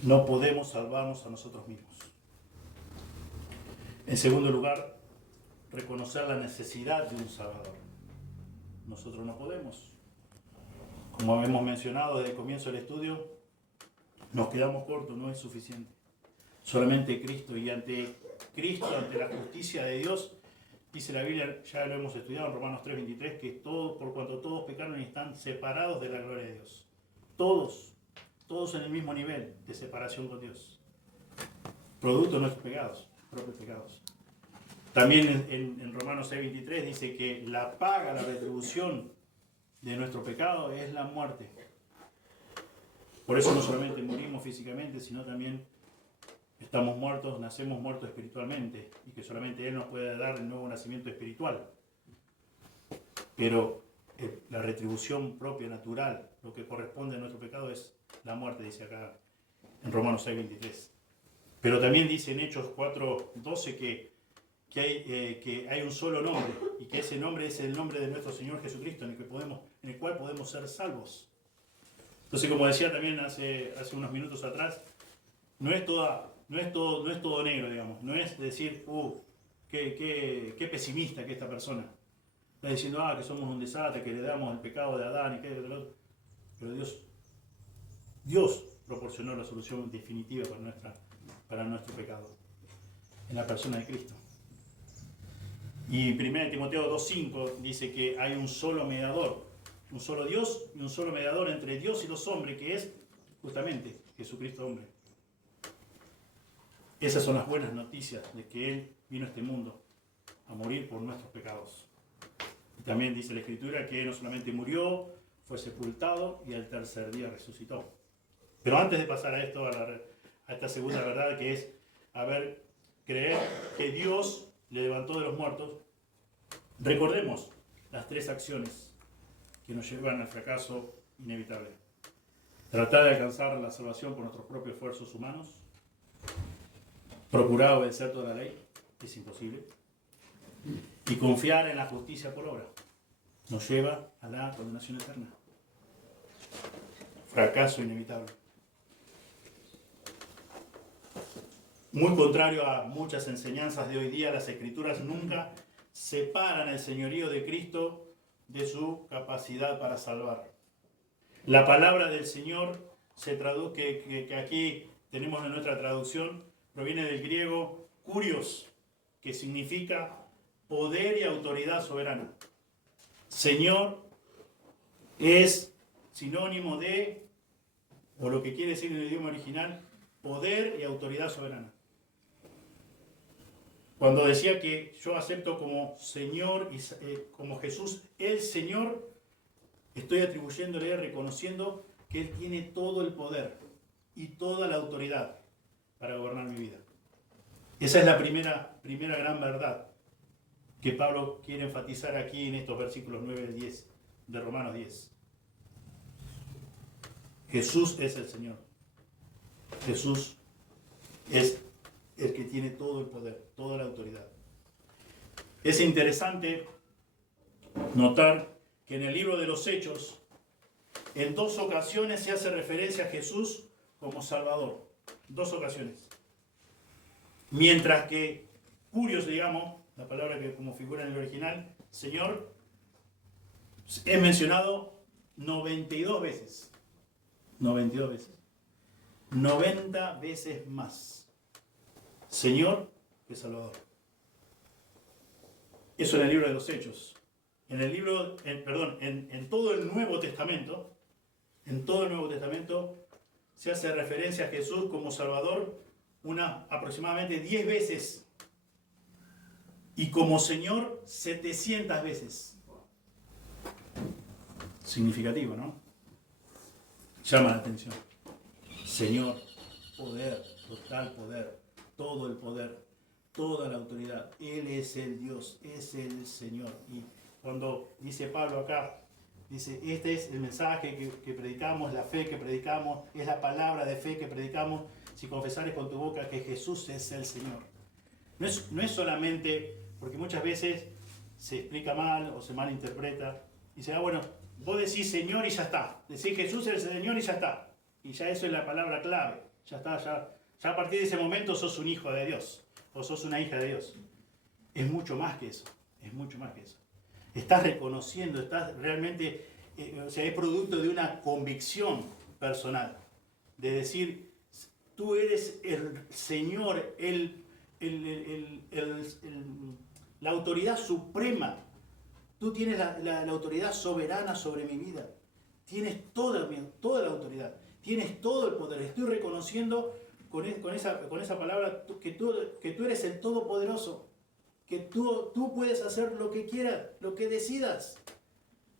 No podemos salvarnos a nosotros mismos. En segundo lugar, reconocer la necesidad de un Salvador. nosotros no podemos. Como hemos mencionado desde el comienzo del estudio, nos quedamos cortos, no es suficiente. Solamente Cristo, y ante Cristo, ante la justicia de Dios, dice la Biblia, ya lo hemos estudiado en Romanos 3:23, que todo, por cuanto todos pecaron y están separados de la gloria de Dios. Todos en el mismo nivel de separación con Dios. Producto de nuestros pecados, propios pecados. También en Romanos 6:23 dice que la paga, la retribución de nuestro pecado es la muerte. Por eso no solamente morimos físicamente, sino también estamos muertos, nacemos muertos espiritualmente, y que solamente Él nos puede dar el nuevo nacimiento espiritual. Pero la retribución propia, natural, lo que corresponde a nuestro pecado es la muerte, dice acá en Romanos 6:23. Pero también dice en Hechos 4:12 que hay un solo nombre, y que ese nombre es el nombre de nuestro Señor Jesucristo, en el cual podemos ser salvos. Entonces, como decía también hace unos minutos atrás, no es todo negro, digamos. No es decir, qué pesimista que esta persona. Está diciendo, que somos un desastre, que le damos el pecado de Adán y que del otro. Pero Dios proporcionó la solución definitiva para nuestro pecado, en la persona de Cristo. Y 1 Timoteo 2:5 dice que hay un solo mediador, un solo Dios y un solo mediador entre Dios y los hombres, que es justamente Jesucristo hombre. Esas son las buenas noticias de que Él vino a este mundo a morir por nuestros pecados. Y también dice la Escritura que no solamente murió, fue sepultado y al tercer día resucitó. Pero antes de pasar a esto, a esta segunda verdad, que es creer que Dios le levantó de los muertos, recordemos las tres acciones que nos llevan al fracaso inevitable. Tratar de alcanzar la salvación por nuestros propios esfuerzos humanos, procurar obedecer toda la ley, es imposible, y confiar en la justicia por obra nos lleva a la condenación eterna. Fracaso inevitable. Muy contrario a muchas enseñanzas de hoy día, las Escrituras nunca separan el señorío de Cristo de su capacidad para salvar. La palabra del Señor se traduce, que aquí tenemos en nuestra traducción, proviene del griego kurios, que significa poder y autoridad soberana. Señor es sinónimo de, o lo que quiere decir en el idioma original, poder y autoridad soberana. Cuando decía que yo acepto como Señor, como Jesús el Señor, estoy atribuyéndole, reconociendo que Él tiene todo el poder y toda la autoridad para gobernar mi vida. Esa es la primera gran verdad que Pablo quiere enfatizar aquí en estos versículos 9 al 10 de Romanos 10. Jesús es el Señor. Jesús es el que tiene todo el poder, toda la autoridad. Es interesante notar que en el libro de los Hechos, en 2 ocasiones se hace referencia a Jesús como Salvador. 2 ocasiones. Mientras que kurios, digamos, la palabra que como figura en el original, Señor, es mencionado 92 veces. 92 veces. 90 veces más. Señor que Salvador. Eso en el libro de los Hechos. En todo el Nuevo Testamento, se hace referencia a Jesús como Salvador aproximadamente 10 veces y como Señor 700 veces. Significativo, ¿no? Llama la atención. Señor, poder, total poder, todo el poder, toda la autoridad. Él es el Dios, es el Señor. Y cuando dice Pablo acá, dice, este es el mensaje que predicamos, la fe que predicamos, es la palabra de fe que predicamos, si confesares con tu boca que Jesús es el Señor. No es solamente, porque muchas veces se explica mal o se malinterpreta, y dice, bueno, vos decís Señor y ya está, decís Jesús es el Señor y ya está, y ya eso es la palabra clave, ya está, ya a partir de ese momento sos un hijo de Dios, o sos una hija de Dios. Es mucho más que eso, es mucho más que eso. Estás reconociendo, estás realmente, o sea, es producto de una convicción personal, de decir, tú eres el Señor, la autoridad suprema, tú tienes la autoridad soberana sobre mi vida, tienes toda la autoridad, tienes todo el poder. Estoy reconociendo con esa palabra que tú eres el Todopoderoso, que tú puedes hacer lo que quieras, lo que decidas,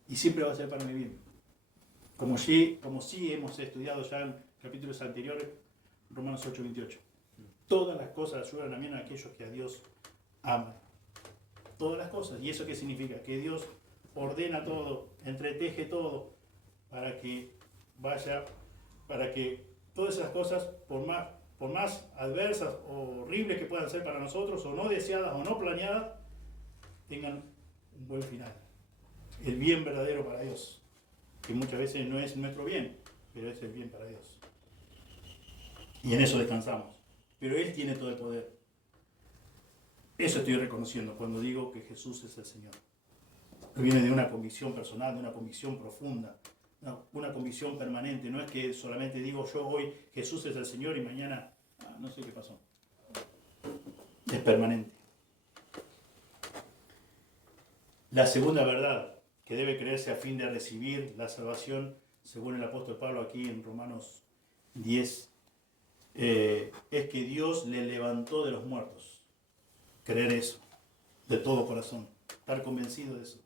y siempre va a ser para mi bien. Como sí hemos estudiado ya en capítulos anteriores, Romanos 8:28. Todas las cosas ayudan a bien a aquellos que a Dios aman. Todas las cosas. ¿Y eso qué significa? Que Dios ordena todo, entreteje todo, para que todas esas cosas, por más adversas o horribles que puedan ser para nosotros, o no deseadas o no planeadas, tengan un buen final. El bien verdadero para Dios, que muchas veces no es nuestro bien, pero es el bien para Dios. Y en eso descansamos. Pero Él tiene todo el poder. Eso estoy reconociendo cuando digo que Jesús es el Señor. Viene de una convicción personal, de una convicción profunda, una convicción permanente. No es que solamente digo yo hoy Jesús es el Señor y mañana no sé qué pasó. Es permanente. La segunda verdad que debe creerse a fin de recibir la salvación, según el apóstol Pablo aquí en Romanos 10, es que Dios le levantó de los muertos. Creer eso, de todo corazón, estar convencido de eso.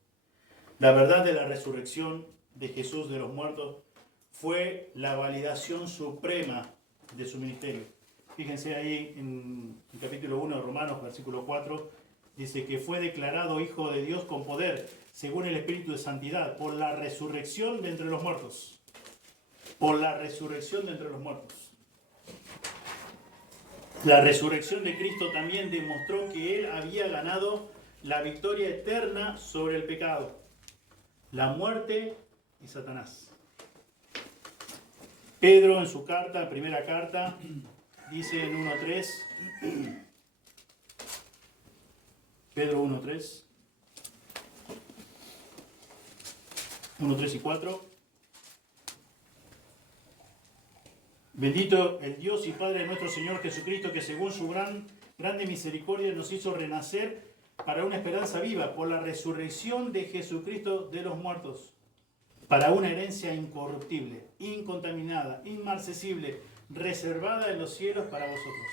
La verdad de la resurrección de Jesús de los muertos fue la validación suprema de su ministerio. Fíjense ahí en el capítulo 1 de Romanos, versículo 4, dice que fue declarado Hijo de Dios con poder, según el Espíritu de Santidad, por la resurrección de entre los muertos. Por la resurrección de entre los muertos. La resurrección de Cristo también demostró que Él había ganado la victoria eterna sobre el pecado, la muerte y Satanás. Pedro en su carta, primera carta, dice en 1.3, Pedro 1.3, 1.3 y 4. Bendito el Dios y Padre de nuestro Señor Jesucristo, que según su grande misericordia nos hizo renacer para una esperanza viva por la resurrección de Jesucristo de los muertos, para una herencia incorruptible, incontaminada, inmarcesible, reservada en los cielos para vosotros.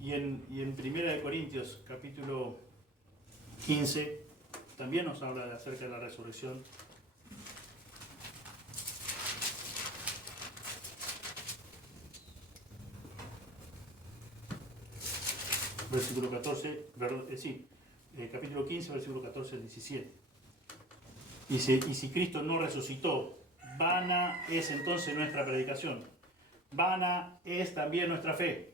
Y en 1 Corintios capítulo 15 también nos habla acerca de la resurrección. Versículo 14, capítulo 15, versículo 14 al 17. Dice, y si Cristo no resucitó, vana es entonces nuestra predicación, vana es también nuestra fe.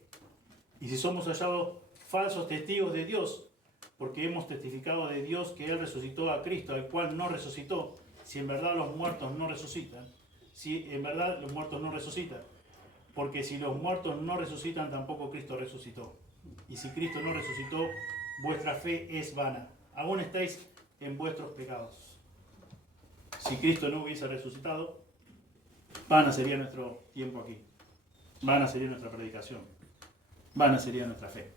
Y si somos hallados falsos testigos de Dios, porque hemos testificado de Dios que Él resucitó a Cristo, al cual no resucitó, si en verdad los muertos no resucitan, porque si los muertos no resucitan, tampoco Cristo resucitó. Y si Cristo no resucitó, vuestra fe es vana. Aún estáis en vuestros pecados. Si Cristo no hubiese resucitado, vana sería nuestro tiempo aquí. Vana sería nuestra predicación. Vana sería nuestra fe.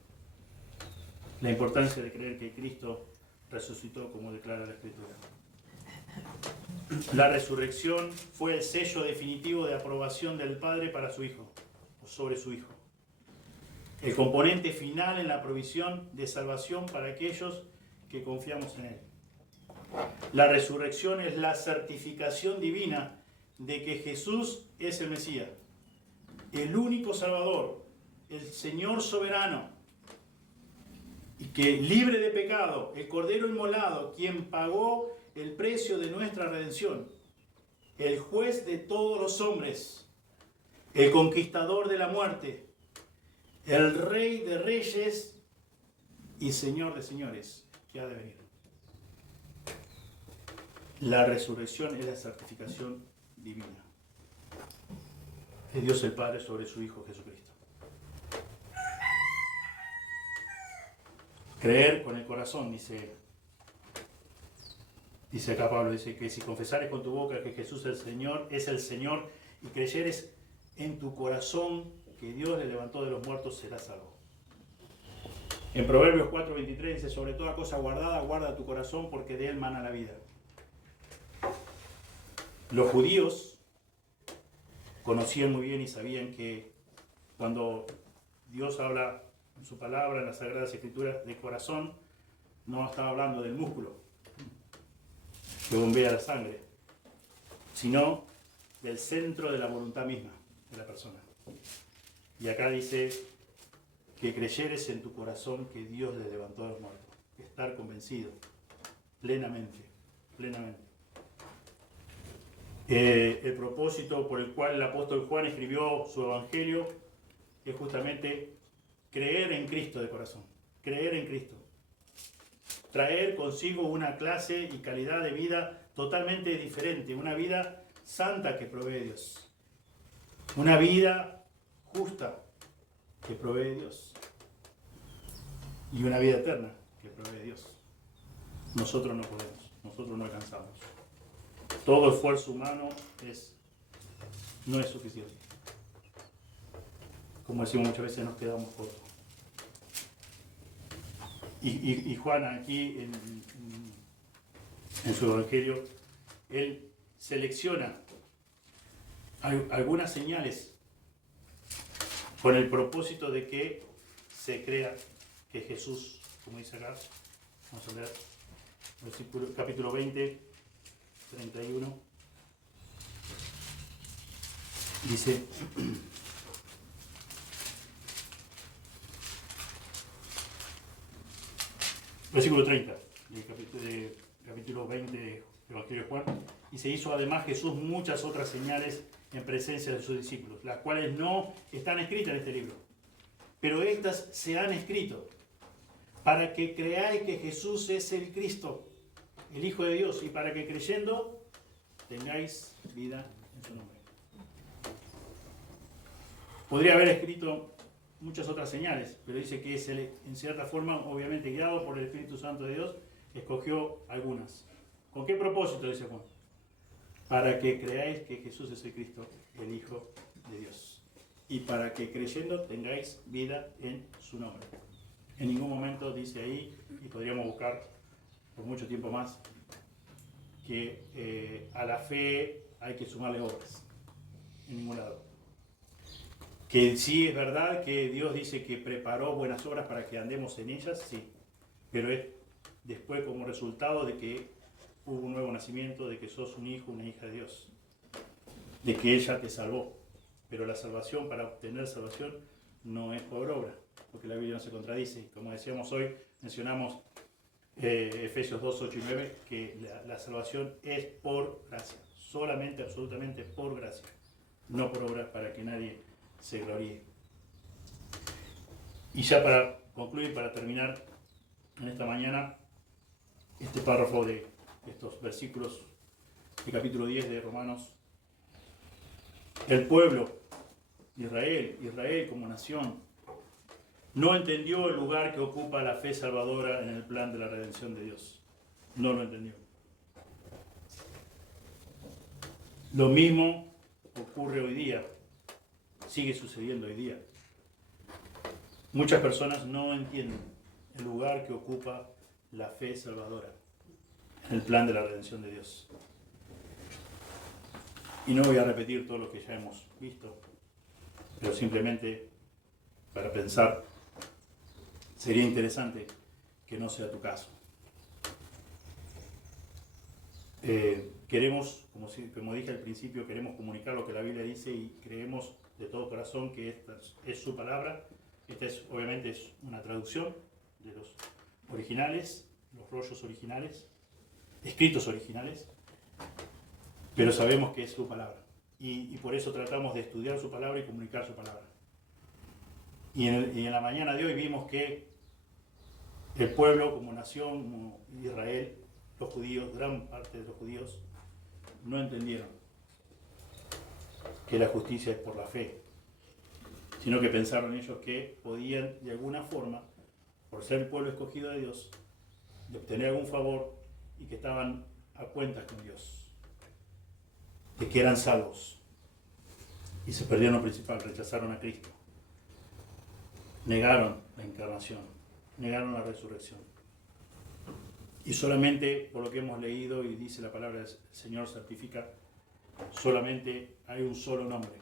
La importancia de creer que Cristo resucitó, como declara la Escritura. La resurrección fue el sello definitivo de aprobación del Padre para su Hijo, o sobre su Hijo. El componente final en la provisión de salvación para aquellos que confiamos en Él. La resurrección es la certificación divina de que Jesús es el Mesías, el único Salvador, el Señor soberano, y que libre de pecado, el Cordero inmolado, quien pagó el precio de nuestra redención, el juez de todos los hombres, el conquistador de la muerte, el Rey de reyes y Señor de señores, que ha de venir. La resurrección es la certificación divina de Dios el Padre sobre su Hijo Jesucristo. Creer con el corazón, dice acá Pablo, dice que si confesares con tu boca que Jesús es el Señor, y creyeres en tu corazón que Dios le levantó de los muertos, serás salvo. En Proverbios 4:23 dice, sobre toda cosa guardada, guarda tu corazón porque de él mana la vida. Los judíos conocían muy bien y sabían que cuando Dios habla en su palabra, en las Sagradas Escrituras, de corazón, no estaba hablando del músculo que bombea la sangre, sino del centro de la voluntad misma de la persona. Y acá dice que creyeres en tu corazón que Dios le levantó de los muertos. Estar convencido, plenamente. El propósito por el cual el apóstol Juan escribió su evangelio es justamente creer en Cristo de corazón, creer en Cristo. Traer consigo una clase y calidad de vida totalmente diferente, una vida santa que provee Dios, una vida justa que provee Dios y una vida eterna que provee Dios. Nosotros no podemos, nosotros no alcanzamos. Todo esfuerzo humano no es suficiente. Como decimos muchas veces, nos quedamos cortos. Y Juan aquí en su evangelio, él selecciona algunas señales con el propósito de que se crea que Jesús, como dice acá, vamos a leer, capítulo 20, 31, dice, versículo 30, del capítulo 20 del Evangelio de Juan, y se hizo además Jesús muchas otras señales en presencia de sus discípulos, las cuales no están escritas en este libro, pero estas se han escrito para que creáis que Jesús es el Cristo, el Hijo de Dios, y para que creyendo tengáis vida en su nombre. Podría haber escrito muchas otras señales, pero dice que en cierta forma, obviamente guiado por el Espíritu Santo de Dios, escogió algunas. ¿Con qué propósito? Dice Juan. Para que creáis que Jesús es el Cristo, el Hijo de Dios. Y para que creyendo tengáis vida en su nombre. En ningún momento dice ahí, y podríamos buscar por mucho tiempo más, que a la fe hay que sumarle obras. En ningún lado. Que sí es verdad que Dios dice que preparó buenas obras para que andemos en ellas, sí. Pero es después como resultado de que hubo un nuevo nacimiento, de que sos un hijo, una hija de Dios. De que ella te salvó. Pero la salvación, para obtener salvación, no es por obra, porque la Biblia no se contradice. Como decíamos hoy, mencionamos Efesios 2, 8 y 9, que la salvación es por gracia. Solamente, absolutamente por gracia. No por obra para que nadie se gloríe. Y ya para concluir, para terminar en esta mañana, este párrafo de estos versículos del capítulo 10 de Romanos. El pueblo de Israel como nación, no entendió el lugar que ocupa la fe salvadora en el plan de la redención de Dios. No lo entendió. Lo mismo ocurre hoy día. Sigue sucediendo hoy día. Muchas personas no entienden el lugar que ocupa la fe salvadora en el plan de la redención de Dios. Y no voy a repetir todo lo que ya hemos visto, pero simplemente para pensar, sería interesante que no sea tu caso. Queremos, como dije al principio, queremos comunicar lo que la Biblia dice y creemos de todo corazón que esta es su palabra. Esta obviamente es una traducción de los originales, los rollos originales, escritos originales, pero sabemos que es su palabra. Y por eso tratamos de estudiar su palabra y comunicar su palabra. Y en la mañana de hoy vimos que el pueblo como nación, como Israel, los judíos, gran parte de los judíos, no entendieron que la justicia es por la fe, sino que pensaron ellos que podían de alguna forma por ser el pueblo escogido de Dios, de obtener algún favor y que estaban a cuentas con Dios, de que eran salvos y se perdieron lo principal, rechazaron a Cristo, negaron la encarnación, negaron la resurrección. Y solamente por lo que hemos leído y dice la palabra del Señor certifica, solamente hay un solo nombre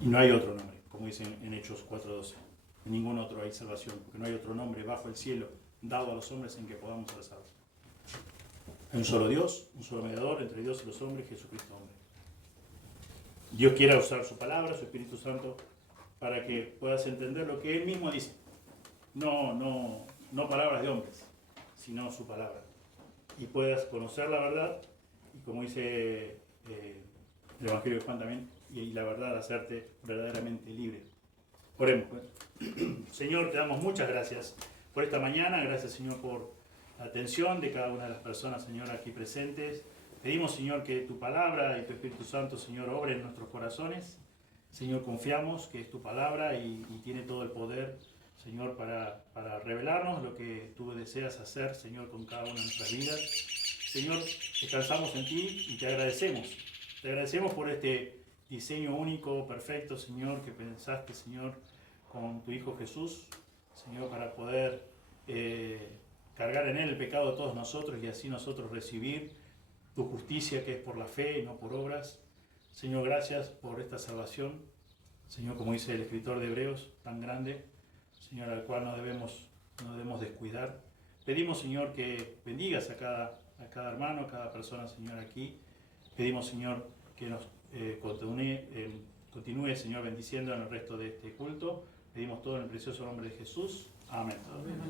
y no hay otro nombre, como dicen en Hechos 4:12. En ningún otro hay salvación, porque no hay otro nombre bajo el cielo dado a los hombres en que podamos ser salvos. Hay un solo Dios, un solo mediador entre Dios y los hombres, Jesucristo hombre. Dios quiera usar su palabra, su Espíritu Santo, para que puedas entender lo que Él mismo dice. No palabras de hombres, sino su palabra. Y puedas conocer la verdad, y como dice el Evangelio de Juan también, y la verdad hacerte verdaderamente libre. Oremos. Señor, te damos muchas gracias por esta mañana. Gracias, Señor, por la atención de cada una de las personas, Señor, aquí presentes. Pedimos, Señor, que tu palabra y tu Espíritu Santo, Señor, obre en nuestros corazones. Señor, confiamos que es tu palabra y tiene todo el poder, Señor, para revelarnos lo que tú deseas hacer, Señor, con cada una de nuestras vidas. Señor, descansamos en ti y te agradecemos. Te agradecemos por este diseño único, perfecto, Señor, que pensaste, Señor, con tu Hijo Jesús, Señor, para poder cargar en Él el pecado de todos nosotros y así nosotros recibir tu justicia, que es por la fe y no por obras. Señor, gracias por esta salvación, Señor, como dice el escritor de Hebreos, tan grande, Señor, al cual no debemos descuidar. Pedimos, Señor, que bendigas a cada hermano, a cada persona, Señor, aquí. Pedimos, Señor, que nos continúe, Señor, bendiciendo en el resto de este culto. Pedimos todo en el precioso nombre de Jesús. Amén.